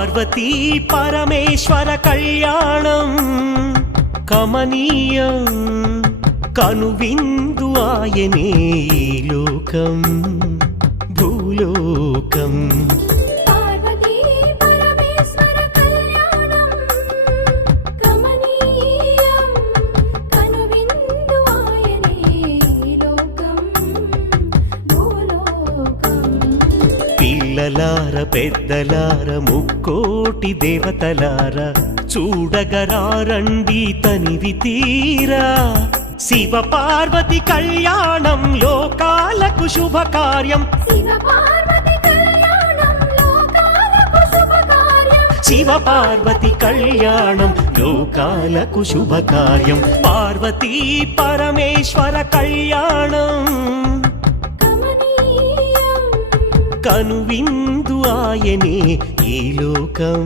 పార్వతీ పరమేశ్వర కళ్యాణం కమనీయం కనువిందు ఆయనే ఈ లోకం భూలోకం పార్వతీ పరమేశ్వర కళ్యాణం కమనీయం కనువిందు ఆయనే ఈ లోకం భూలోకం పిల్లలార పెద్దలార ముక్కోటి దేవతలార చూడగరారండి తనివి తీరా శివ పార్వతి కళ్యాణం లోకాలకు శుభకార్యం శివ పార్వతి కళ్యాణం లోకాలకు శుభకార్యం శివ పార్వతి కళ్యాణం లోకాలకు శుభకార్యం పార్వతీ పరమేశ్వర కళ్యాణం కమనీయం కనువిందు ఆయనే ఈ లోకం